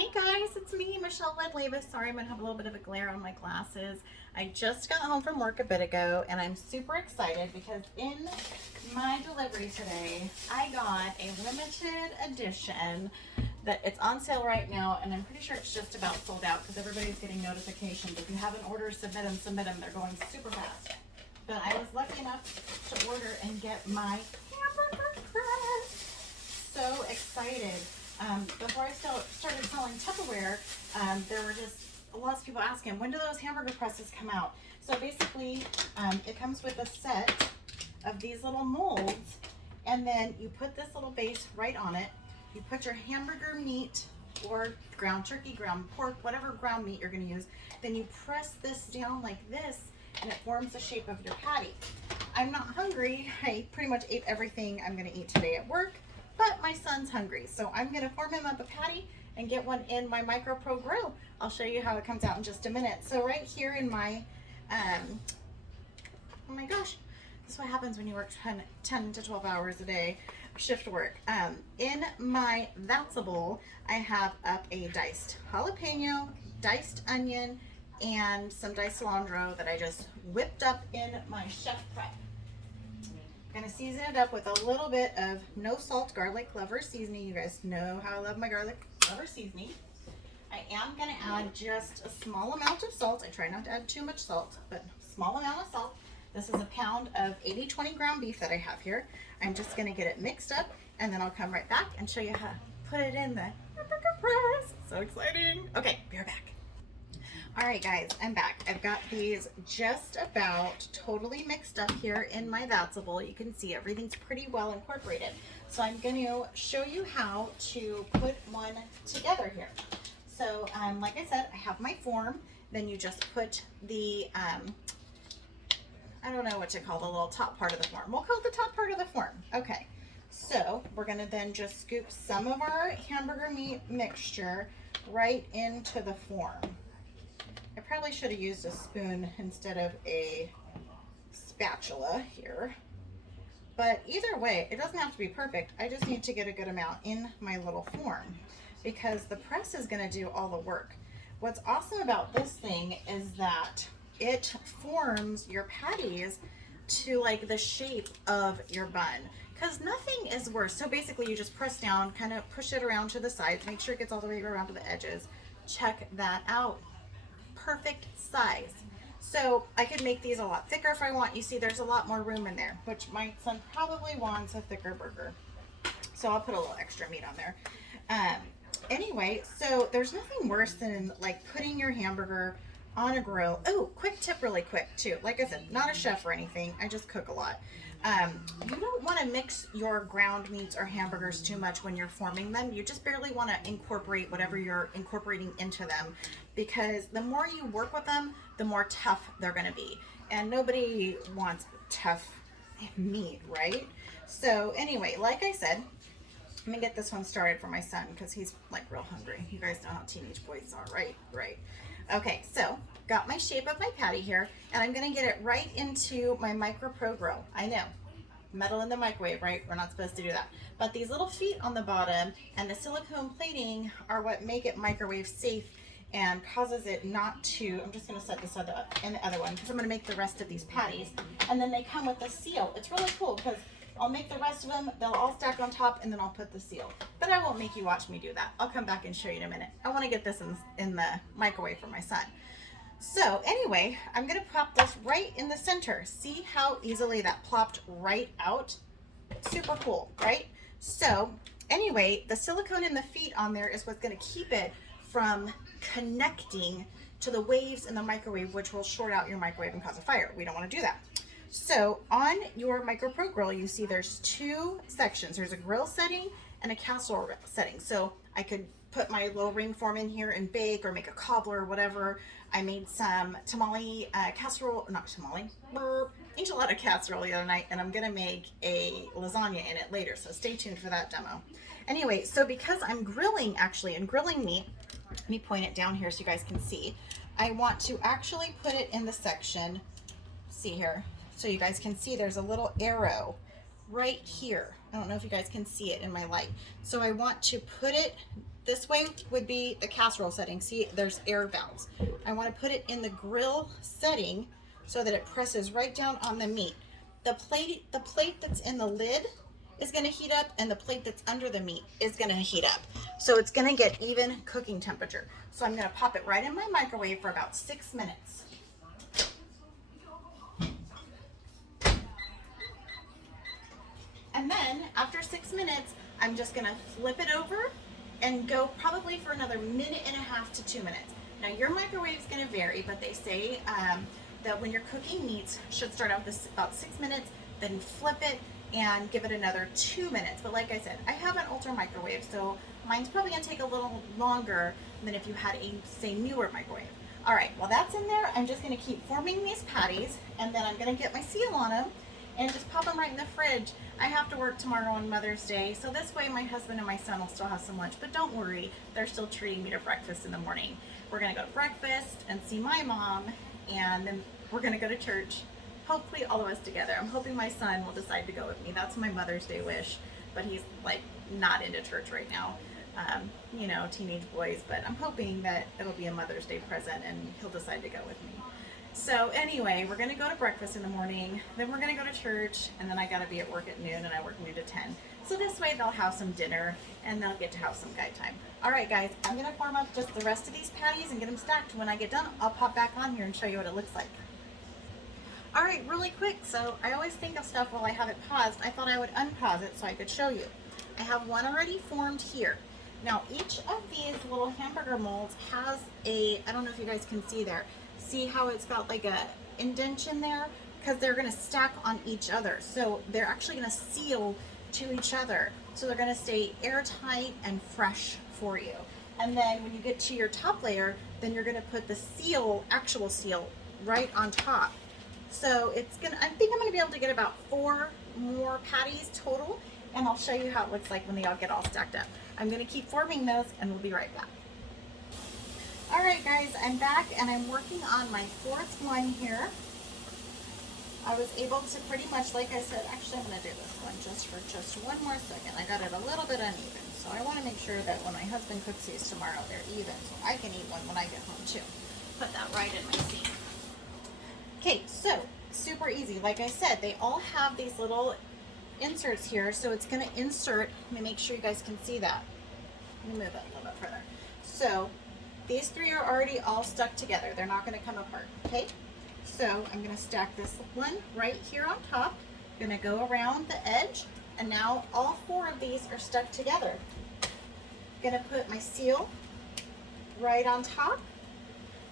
Hey guys, it's me, Michelle Wood-Levis. Sorry, I'm gonna have a little bit of a glare on my glasses. I just got home from work a bit ago and I'm super excited because in my delivery today, I got a limited edition that it's on sale right now, and I'm pretty sure it's just about sold out because everybody's getting notifications. If you have an order, submit them. They're going super fast. But I was lucky enough to order and get my hamburger press. So excited. Before I started selling Tupperware, there were just lots of people asking, when do those hamburger presses come out? So basically, it comes with a set of these little molds, and then you put this little base right on it. You put your hamburger meat or ground turkey, ground pork, whatever ground meat you're going to use. Then you press this down like this, and it forms the shape of your patty. I'm not hungry. I pretty much ate everything I'm going to eat today at work. But my son's hungry, so I'm gonna form him up a patty and get one in my Micro Pro grill. I'll show you how it comes out in just a minute. So right here in my, oh my gosh, this is what happens when you work 10 to 12 hours a day, shift work. In my Vatsable, I have up a diced jalapeno, diced onion, and some diced cilantro that I just whipped up in my chef prep. I'm gonna season it up with a little bit of no salt garlic clover seasoning. You guys know how I love my garlic clover seasoning. I am gonna add just a small amount of salt. I try not to add too much salt, but small amount of salt. This is a pound of 80-20 ground beef that I have here. I'm just gonna get it mixed up, and then I'll come right back and show you how to put it in the hamburger press. So exciting. Okay, be right back. All right, guys, I'm back. I've got these just about totally mixed up here in my Vatsable. You can see everything's pretty well incorporated. So I'm going to show you how to put one together here. So like I said, I have my form. Then you just put the, I don't know what to call the little top part of the form. We'll call it the top part of the form. Okay, so we're going to then just scoop some of our hamburger meat mixture right into the form. I probably should have used a spoon instead of a spatula here. But either way, it doesn't have to be perfect. I just need to get a good amount in my little form because the press is going to do all the work. What's awesome about this thing is that it forms your patties to like the shape of your bun. Because nothing is worse. So basically you just press down, kind of push it around to the sides, make sure it gets all the way around to the edges. Check that out. Perfect size. So I could make these a lot thicker if I want. You see there's a lot more room in there, which my son probably wants a thicker burger. So I'll put a little extra meat on there. Anyway, so there's nothing worse than like putting your hamburger on a grill. Oh, quick tip really quick too. Like I said, not a chef or anything. I just cook a lot. You don't want to mix your ground meats or hamburgers too much when you're forming them. You just barely want to incorporate whatever you're incorporating into them, because the more you work with them, the more tough they're going to be. And nobody wants tough meat, right? So anyway, like I said, I'm going to get this one started for my son because he's like real hungry. You guys know how teenage boys are, right? Right. Okay, so got my shape of my patty here, and I'm gonna get it right into my Micro Pro grill. I know, metal in the microwave, right? We're not supposed to do that. But these little feet on the bottom and the silicone plating are what make it microwave safe and causes it not to, I'm just gonna set this other in the other one because I'm gonna make the rest of these patties. And then they come with a seal. It's really cool because I'll make the rest of them, they'll all stack on top, and then I'll put the seal. But I won't make you watch me do that. I'll come back and show you in a minute. I wanna get this in the microwave for my son. So anyway, I'm gonna plop this right in the center. See how easily that plopped right out? Super cool, right? So anyway, the silicone in the feet on there is what's gonna keep it from connecting to the waves in the microwave, which will short out your microwave and cause a fire. We don't wanna do that. So on your Micro Pro grill, you see there's two sections. There's a grill setting and a casserole setting. So I could put my little ring form in here and bake or make a cobbler or whatever. I made some tamale casserole, not tamale, enchilada casserole the other night, and I'm gonna make a lasagna in it later. So stay tuned for that demo. Anyway, so because I'm grilling actually, and grilling meat, let me point it down here so you guys can see. I want to actually put it in the section, see here, so you guys can see there's a little arrow right here. I don't know if you guys can see it in my light. So I want to put it this way would be the casserole setting. See, there's air valves. I want to put it in the grill setting so that it presses right down on the meat. The plate that's in the lid is going to heat up, and the plate that's under the meat is going to heat up. So it's going to get even cooking temperature. So I'm going to pop it right in my microwave for about 6 minutes. And then after 6 minutes, I'm just going to flip it over and go probably for another 1.5 minutes to 2 minutes. Now your microwave is going to vary, but they say that when you're cooking meats, should start out this about 6 minutes, then flip it and give it another 2 minutes. But like I said, I have an ultra microwave, so mine's probably gonna take a little longer than if you had a, say, newer microwave. All right, while that's in there, I'm just gonna keep forming these patties, and then I'm gonna get my seal on them and just pop them right in the fridge. I have to work tomorrow on Mother's Day, so this way my husband and my son will still have some lunch, but don't worry, they're still treating me to breakfast in the morning. We're gonna go to breakfast and see my mom, and then we're gonna go to church. Hopefully all of us together. I'm hoping my son will decide to go with me. That's my Mother's Day wish, but he's like not into church right now. You know, teenage boys, but I'm hoping that it'll be a Mother's Day present and he'll decide to go with me. So anyway, we're gonna go to breakfast in the morning, then we're gonna go to church, and then I gotta be at work at noon, and I work noon to 10. So this way they'll have some dinner and they'll get to have some guy time. All right guys, I'm gonna form up just the rest of these patties and get them stacked. When I get done, I'll pop back on here and show you what it looks like. All right, really quick, so I always think of stuff while I have it paused. I thought I would unpause it so I could show you. I have one already formed here. Now, each of these little hamburger molds has a, I don't know if you guys can see there, see how it's got like a indentation there? Because they're gonna stack on each other. So they're actually gonna seal to each other. So they're gonna stay airtight and fresh for you. And then when you get to your top layer, then you're gonna put the seal, actual seal, right on top. So it's gonna, I think I'm gonna be able to get about 4 more patties total, and I'll show you how it looks like when they all get all stacked up. I'm gonna keep forming those and we'll be right back. All right guys, I'm back and I'm working on my 4th one here. I was able to pretty much, like I said, actually I'm gonna do this one just for just 1 more second. I got it a little bit uneven, so I wanna make sure that when my husband cooks these tomorrow, they're even, so I can eat one when I get home too. Put that right in my seat. Okay, so super easy. Like I said, they all have these little inserts here, so it's going to insert. Let me make sure you guys can see that. Let me move it a little bit further. So these 3 are already all stuck together. They're not going to come apart. Okay, so I'm going to stack this one right here on top. I'm going to go around the edge, and now all 4 of these are stuck together. I'm going to put my seal right on top,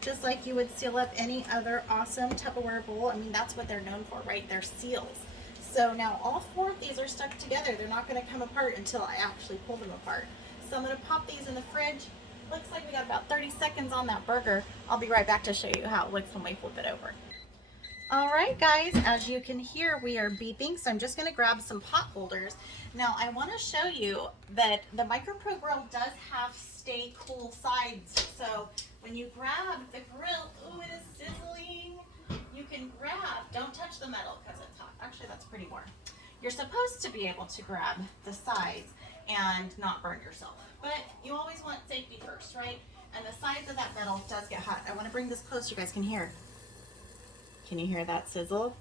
just like you would seal up any other awesome Tupperware bowl. I mean, that's what they're known for, right? They're seals. So now all 4 of these are stuck together. They're not going to come apart until I actually pull them apart. So I'm going to pop these in the fridge. Looks like we got about 30 seconds on that burger. I'll be right back to show you how it looks when we flip it over. All right, guys, as you can hear, we are beeping, so I'm just going to grab some pot holders. Now, I want to show you that the MicroPro grill does have stay cool sides. So when you grab the grill, ooh, it is sizzling. You can grab, don't touch the metal because it's hot. Actually, that's pretty warm. You're supposed to be able to grab the sides and not burn yourself, but you always want safety first, right? And the sides of that metal does get hot. I want to bring this close so you guys can hear. Can you hear that sizzle?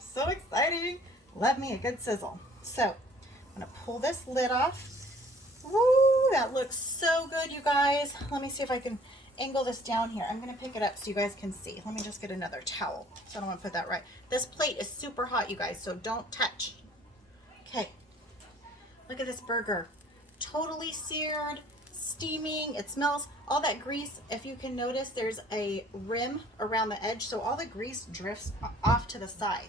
So exciting. Love me a good sizzle. So I'm gonna pull this lid off. Woo, that looks so good, you guys. Let me see if I can angle this down here. I'm gonna pick it up so you guys can see. Let me just get another towel. So I don't wanna put that right. This plate is super hot, you guys, so don't touch. Okay, look at this burger. Totally seared, steaming. It smells, all that grease, if you can notice, there's a rim around the edge, so all the grease drifts off to the side.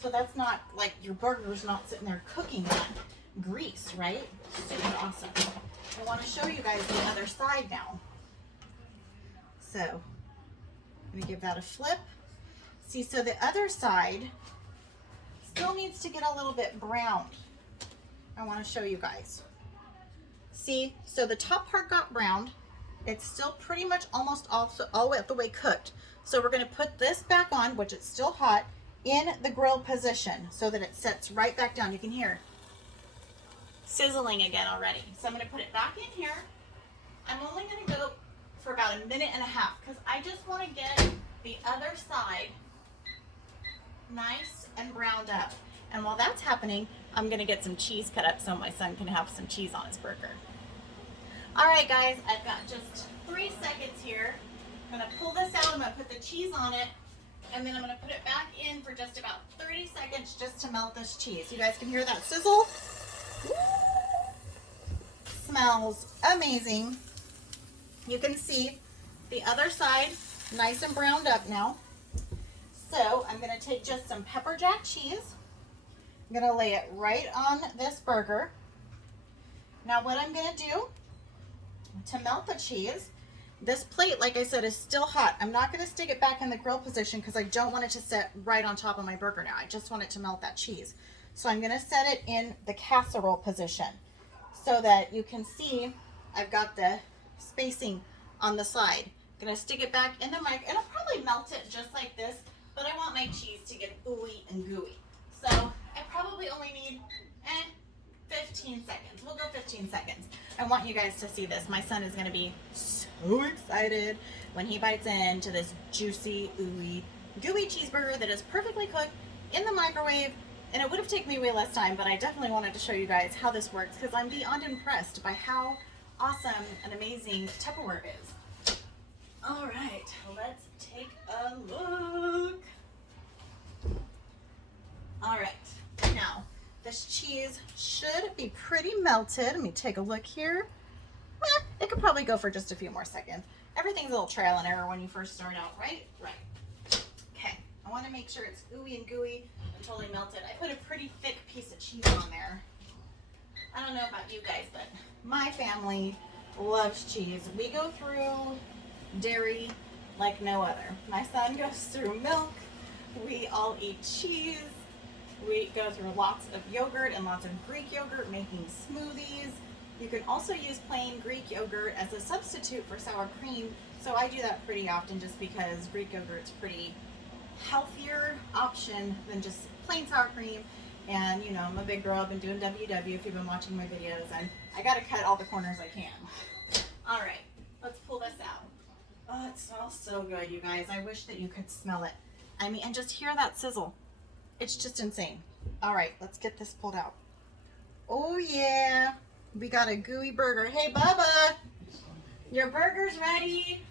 So that's not like your burger's not sitting there cooking on grease, right? Super awesome. I want to show you guys the other side now. So I'm gonna give that a flip. See, so the other side still needs to get a little bit browned. I want to show you guys. See, so the top part got browned. It's still pretty much almost all the way up the way cooked. So we're going to put this back on, which it's still hot, in the grill position so that it sets right back down. You can hear sizzling again already. So I'm going to put it back in here. about a minute and a half because I just want to get the other side nice and browned up. And while that's happening, I'm going to get some cheese cut up so my son can have some cheese on his burger. All right, guys, I've got just 3 seconds here. I'm going to pull this out. I'm going to put the cheese on it, and then I'm going to put it back in for just about 30 seconds just to melt this cheese. You guys can hear that sizzle? Woo! Smells amazing. You can see the other side nice and browned up now. So I'm going to take just some pepper jack cheese. I'm going to lay it right on this burger. Now what I'm going to do to melt the cheese, this plate, like I said, is still hot. I'm not going to stick it back in the grill position because I don't want it to sit right on top of my burger now. I just want it to melt that cheese. So I'm going to set it in the casserole position so that you can see I've got the spacing on the side. I'm going to stick it back in the mic. It'll probably melt it just like this, but I want my cheese to get ooey and gooey. So I probably only need 15 seconds. We'll go 15 seconds. I want you guys to see this. My son is going to be so excited when he bites into this juicy, ooey, gooey cheeseburger that is perfectly cooked in the microwave. And it would have taken me way less time, but I definitely wanted to show you guys how this works because I'm beyond impressed by how awesome and amazing Tupperware is. All right, let's take a look. All right, now this cheese should be pretty melted. Let me take a look here. It could probably go for just a few more seconds. Everything's a little trial and error when you first start out, right? Right. Okay, I want to make sure it's ooey and gooey and totally melted. I put a pretty thick piece of cheese on there. I don't know about you guys, but my family loves cheese. We go through dairy like no other. My son goes through milk. We all eat cheese. We go through lots of yogurt and lots of Greek yogurt making smoothies. You can also use plain Greek yogurt as a substitute for sour cream. So I do that pretty often just because Greek yogurt's pretty healthier option than just plain sour cream. And you know, I'm a big girl. I've been doing WW if you've been watching my videos, and I gotta cut all the corners I can. All right, let's pull this out. Oh, it smells so good, you guys. I wish that you could smell it. I mean, and just hear that sizzle. It's just insane. All right, let's get this pulled out. Oh yeah, we got a gooey burger. Hey Bubba, your burger's ready.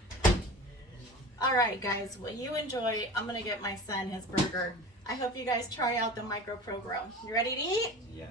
All right guys, well you enjoy. I'm gonna get my son his burger. I hope you guys try out the Micro Pro Grill. You ready to eat? Yeah.